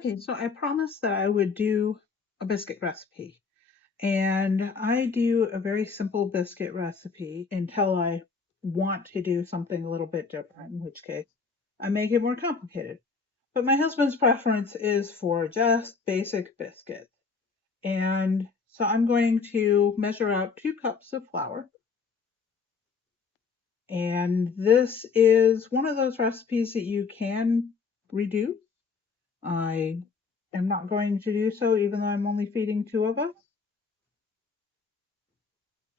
Okay, so I promised that I would do a biscuit recipe. And I do a very simple biscuit recipe until I want to do something a little bit different, in which case I make it more complicated. But my husband's preference is for just basic biscuits. And so I'm going to measure out 2 cups of flour. And this is one of those recipes that you can redo. I am not going to do so, even though I'm only feeding 2 of us,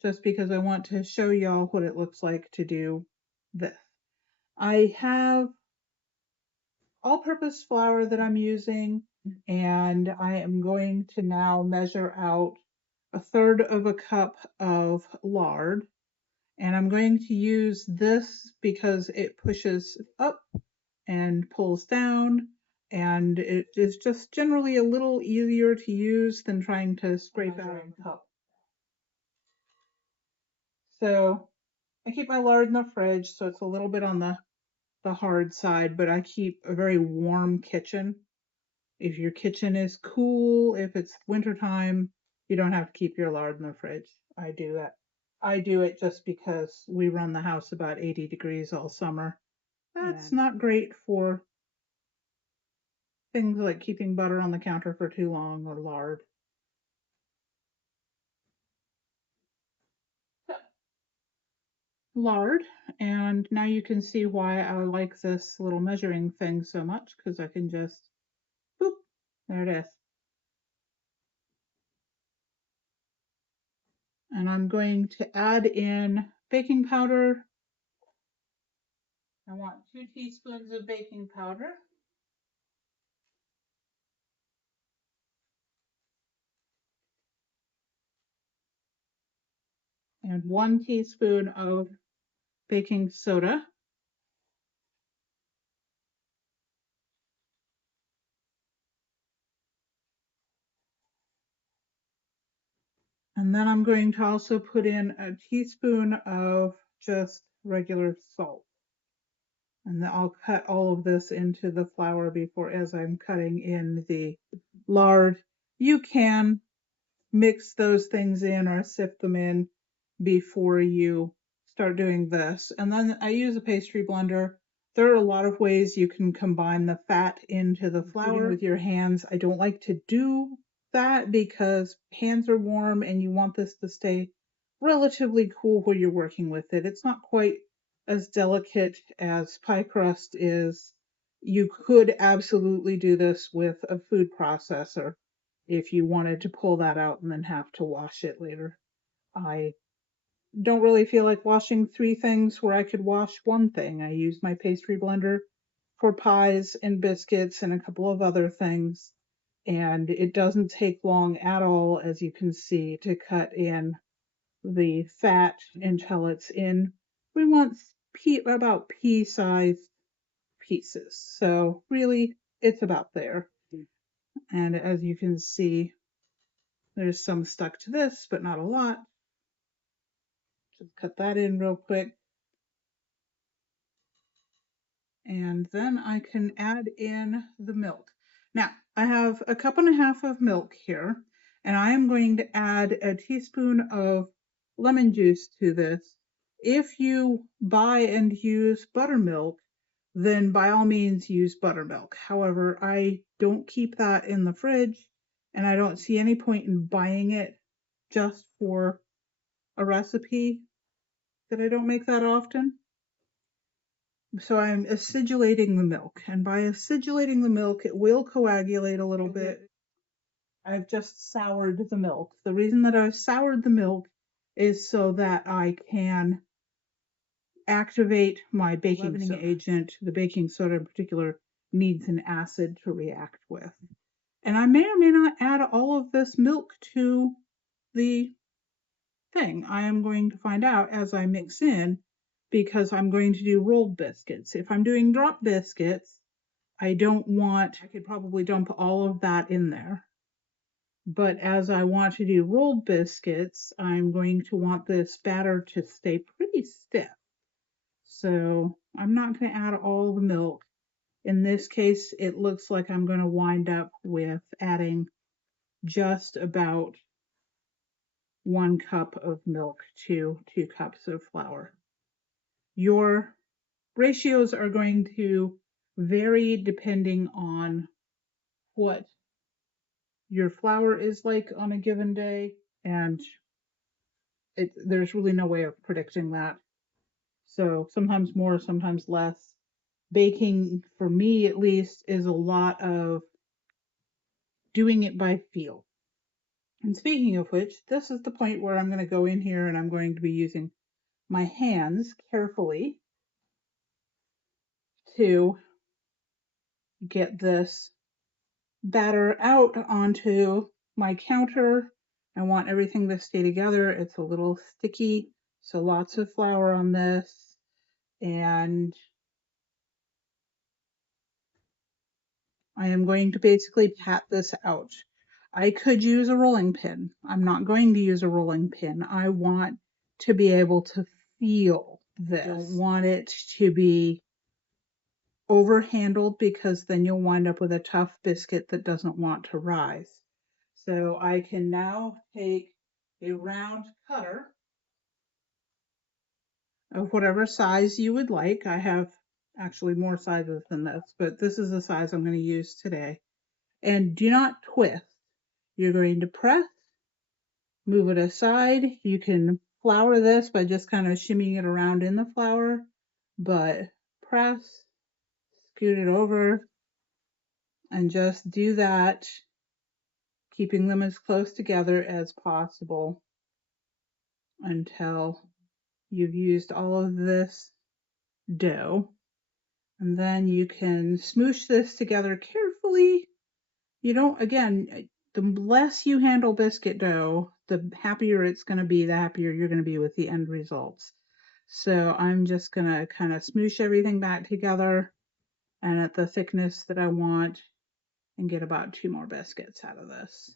just because I want to show y'all what it looks like to do this. I have all-purpose flour that I'm using, and I am going to now measure out 1/3 of a cup of lard. And I'm going to use this because it pushes up and pulls down, and it is just generally a little easier to use than trying to scrape out a cup. So I keep my lard in the fridge, so it's a little bit on the hard side, but I keep a very warm kitchen. If your kitchen is cool, if it's wintertime, you don't have to keep your lard in the fridge. I do that. I do it just because we run the house about 80 degrees all summer. That's not great for things like keeping butter on the counter for too long or lard. Lard, and now you can see why I like this little measuring thing so much, because I can just boop, there it is. And I'm going to add in baking powder. I want 2 teaspoons of baking powder. And 1 teaspoon of baking soda. And then I'm going to also put in a teaspoon of just regular salt. And then I'll cut all of this into the flour before, as I'm cutting in the lard. You can mix those things in or sift them in before you start doing this. And then I use a pastry blender. There are a lot of ways you can combine the fat into the flour with your hands. I don't like to do that because hands are warm and you want this to stay relatively cool while you're working with it. It's not quite as delicate as pie crust is. You could absolutely do this with a food processor if you wanted to pull that out and then have to wash it later. I don't really feel like washing 3 things where I could wash 1 thing. I use my pastry blender for pies and biscuits and a couple of other things, and it doesn't take long at all, as you can see, to cut in the fat until it's in. We want about pea-sized pieces, so really it's about there. And as you can see, there's some stuck to this, but not a lot. Just cut that in real quick. And then I can add in the milk. Now, I have a 1.5 cups of milk here, and I am going to add a teaspoon of lemon juice to this. If you buy and use buttermilk, then by all means use buttermilk. However, I don't keep that in the fridge, and I don't see any point in buying it just for a recipe that I don't make that often. So I'm acidulating the milk, and by acidulating the milk, it will coagulate a little bit. I've just soured the milk. The reason that I've soured the milk is so that I can activate my baking soda agent. The baking soda in particular needs an acid to react with. And I may or may not add all of this milk to the thing. I am going to find out as I mix in, because I'm going to do rolled biscuits. If I'm doing drop biscuits, I could probably dump all of that in there. But as I want to do rolled biscuits, I'm going to want this batter to stay pretty stiff. So I'm not going to add all the milk. In this case, it looks like I'm going to wind up with adding just about 1 cup of milk to 2 cups of flour. Your ratios are going to vary depending on what your flour is like on a given day, and there's really no way of predicting that. So sometimes more, sometimes less. Baking, for me at least, is a lot of doing it by feel. And speaking of which, this is the point where I'm going to go in here and I'm going to be using my hands carefully to get this batter out onto my counter. I want everything to stay together. It's a little sticky, so lots of flour on this. And I am going to basically pat this out. I could use a rolling pin. I'm not going to use a rolling pin. I want to be able to feel this. I don't want it to be overhandled because then you'll wind up with a tough biscuit that doesn't want to rise. So I can now take a round cutter of whatever size you would like. I have actually more sizes than this, but this is the size I'm going to use today. And do not twist. You're going to press, move it aside. You can flour this by just kind of shimmying it around in the flour, but press, scoot it over, and just do that, keeping them as close together as possible until you've used all of this dough. And then you can smoosh this together carefully. You don't, again, the less you handle biscuit dough, the happier it's going to be, the happier you're going to be with the end results. So I'm just going to kind of smoosh everything back together and at the thickness that I want and get about 2 more biscuits out of this.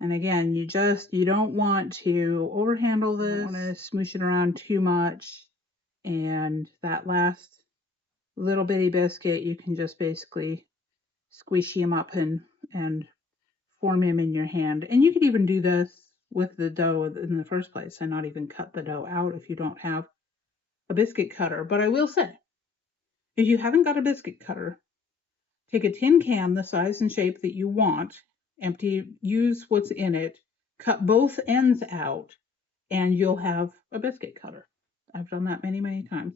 And again, you don't want to overhandle this. You don't want to smoosh it around too much. And that last little bitty biscuit, you can just basically squishy him up and form him in your hand. And you could even do this with the dough in the first place and not even cut the dough out if you don't have a biscuit cutter. But I will say, if you haven't got a biscuit cutter, take a tin can the size and shape that you want, use what's in it, cut both ends out, and you'll have a biscuit cutter. I've done that many, many times.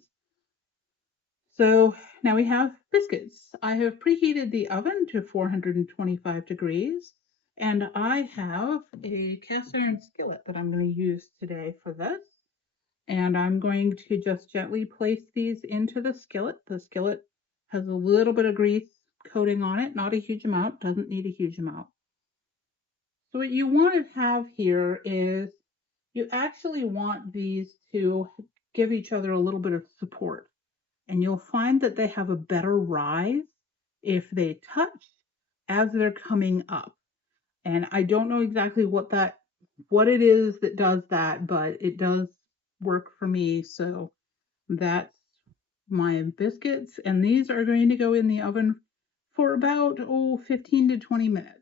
So now we have biscuits. I have preheated the oven to 425 degrees, and I have a cast iron skillet that I'm going to use today for this. And I'm going to just gently place these into the skillet. The skillet has a little bit of grease coating on it, not a huge amount, doesn't need a huge amount. So what you want to have here is you actually want these to give each other a little bit of support. And you'll find that they have a better rise if they touch as they're coming up. And I don't know exactly what it is that does that, but it does work for me. So that's my biscuits, and these are going to go in the oven for about 15 to 20 minutes.